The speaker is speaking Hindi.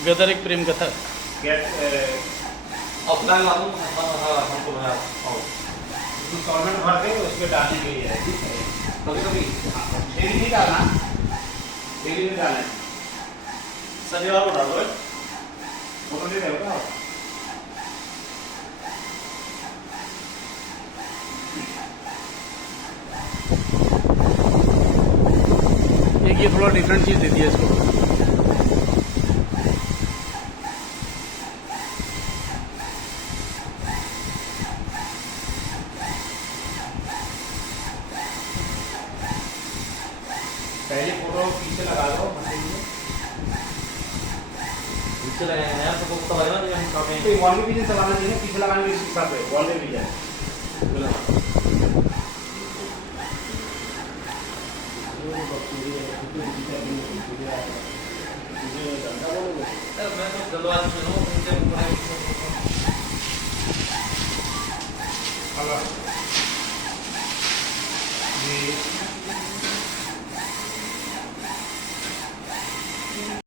गदर एक प्रेम कथा। अपना मालूम हमको बना सॉल्वेंट भर के उसके डालने के लिए है। कभी कभी डेली नहीं डालना, डेली नहीं डालना है। शनिवार को डालो फोटो नहीं रहेगा। एक ये थोड़ा डिफरेंट चीज़ देती है इसको। पहले फोटो पीछे लगा दो मशीन में। पीछे लगाएंगे यार तो पता लगेगा कि हम काटे तो वॉल में पीछे लगाना चाहिए, पीछे लगाने के हिसाब से वॉल में भी जाए। मैं तो जल्दबाजी में हूँ उनसे हेलो जी